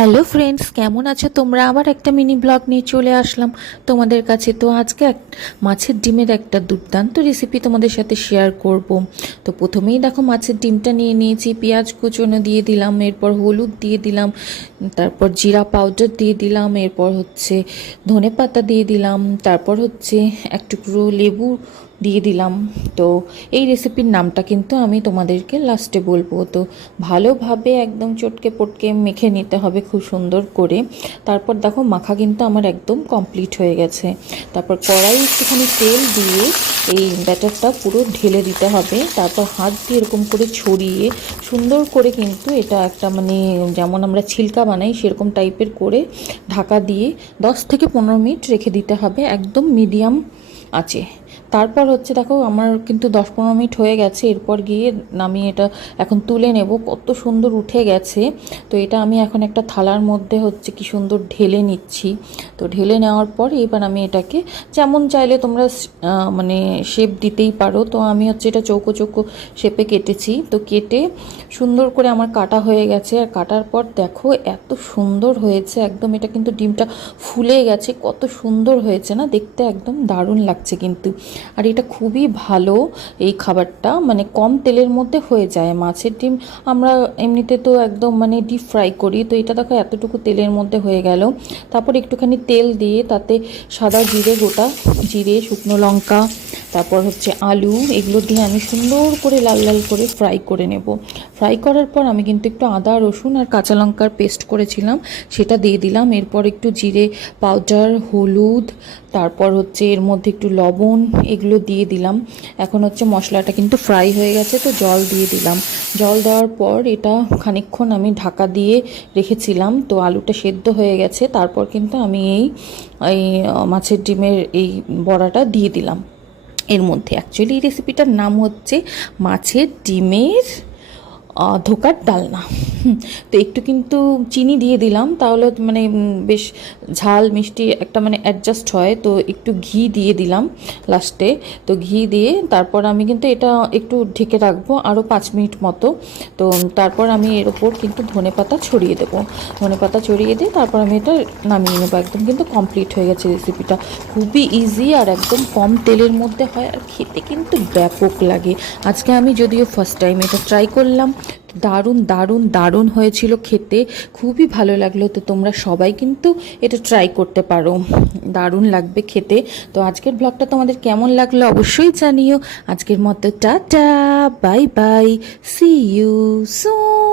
Hello friends, কেমন আছো তোমরা? আবার একটা মিনি ব্লগ নিয়ে চলে আসলাম তোমাদের কাছে। তো আজকে মাছের ডিমের একটা দুর্দান্ত রেসিপি তোমাদের সাথে শেয়ার করব। তো প্রথমেই দেখো মাছের ডিমটা নিয়ে নিয়েছি, পেঁয়াজ কুচনো দিয়ে দিলাম, এরপর হলুদ দিয়ে দিলাম, তারপর জিরা পাউডার দিয়ে দিলাম, এরপর হচ্ছে ধনে পাতা দিয়ে দিলাম, তারপর হচ্ছে এক টুকরো লেবু দিয়ে দিলাম। তো এই রেসিপির নামটা কিন্তু আমি তোমাদেরকে লাস্টে বলবো। তো ভালোভাবে একদম চটকে পটকে মেখে নিতে হবে খুব সুন্দর করে। তারপর দেখো মাখা কিন্তু আমার একদম কমপ্লিট হয়ে গেছে। তারপর কড়াই একটুখানি তেল দিয়ে এই ব্যাটারটা পুরো ঢেলে দিতে হবে। তারপর হাত দিয়ে এরকম করে ছড়িয়ে সুন্দর করে কিন্তু এটা একটা যেমন আমরা ছিলকা বানাই সেরকম টাইপের করে ঢাকা দিয়ে 10 থেকে 15 মিনিট রেখে দিতে হবে একদম মিডিয়াম আছে। তারপর হচ্ছে দেখো আমার কিন্তু 10-15 মিনিট হয়ে গেছে। এরপর গিয়ে নামিয়ে এটা এখন তুলে নেব। কত সুন্দর উঠে গেছে। তো এটা আমি এখন একটা থালার মধ্যে হচ্ছে কি সুন্দর ঢেলে নিচ্ছি। তো ঢেলে নেওয়ার পর এবার আমি এটাকে যেমন চাইলে তোমরা শেপ দিতেই পারো। তো আমি হচ্ছে এটা চৌকো চৌকো শেপে কেটেছি। তো কেটে সুন্দর করে আমার কাটা হয়ে গেছে। আর কাটার পর দেখো এত সুন্দর হয়েছে একদম। এটা কিন্তু ডিমটা ফুলে গেছে, কত সুন্দর হয়েছে না দেখতে, একদম দারুণ লাগছে কিন্তু। আর এটা খুবই ভালো এই খাবারটা, কম তেলের মধ্যে হয়ে যায়। মাছের ডিম আমরা এমনিতে তো একদম ডিপ ফ্রাই করি, তো এটা দেখো এতটুকু তেলের মধ্যে হয়ে গেল। তারপর একটুখানি তেল দিয়ে তাতে সাদা জিরে, গোটা জিরে, শুকনো লঙ্কা, তারপর হচ্ছে আলু, এগুলো দিয়ে আমি সুন্দর করে লাল লাল করে ফ্রাই করে নেব। ফ্রাই করার পর আমি কিন্তু একটু আদা, রসুন আর কাঁচা লঙ্কার পেস্ট করেছিলাম সেটা দিয়ে দিলাম। এরপর একটু জিরে পাউডার, হলুদ, তারপর হচ্ছে এর মধ্যে একটু লবণ, এগুলো দিয়ে দিলাম। এখন হচ্ছে মশলাটা কিন্তু ফ্রাই হয়ে গেছে, তো জল দিয়ে দিলাম। জল দেওয়ার পর এটা খানিকক্ষণ আমি ঢাকা দিয়ে রেখেছিলাম। তো আলুটা সেদ্ধ হয়ে গেছে। তারপর কিন্তু আমি এই মাছের ডিমের এই বড়াটা দিয়ে দিলাম এর মধ্যে। অ্যাকচুয়ালি এই রেসিপিটার নাম হচ্ছে মাছের ডিমের ধোকার ডালনা। তো একটু কিন্তু চিনি দিয়ে দিলাম, তাহলে বেশ ঝাল মিষ্টি একটা অ্যাডজাস্ট হয়। তো একটু ঘি দিয়ে দিলাম লাস্টে। তো ঘি দিয়ে তারপর আমি কিন্তু এটা একটু ঢেকে রাখবো আরও 5 মিনিট মতো। তো তারপর আমি এর ওপর কিন্তু ধনে পাতা ছড়িয়ে দেবো। ধনে পাতা ছড়িয়ে দিয়ে তারপর আমি এটা নামিয়ে নেবো। একদম কিন্তু কমপ্লিট হয়ে গেছে রেসিপিটা। খুবই ইজি আর একদম কম তেলের মধ্যে হয়, আর খেতে কিন্তু ব্যাপক লাগে। আজকে আমি যদিও ফার্স্ট টাইম এটা ট্রাই করলাম, দারুণ দারুণ দারুণ হয়েছিল খেতে, খুবই ভালো লাগলো। তো তোমরা সবাই কিন্তু এটা ট্রাই করতে পারো, দারুণ লাগবে খেতে। তো আজকের ব্লগটা তোমাদের কেমন লাগলো অবশ্যই জানিও। আজকের মতো টাটা, bye bye, see you soon.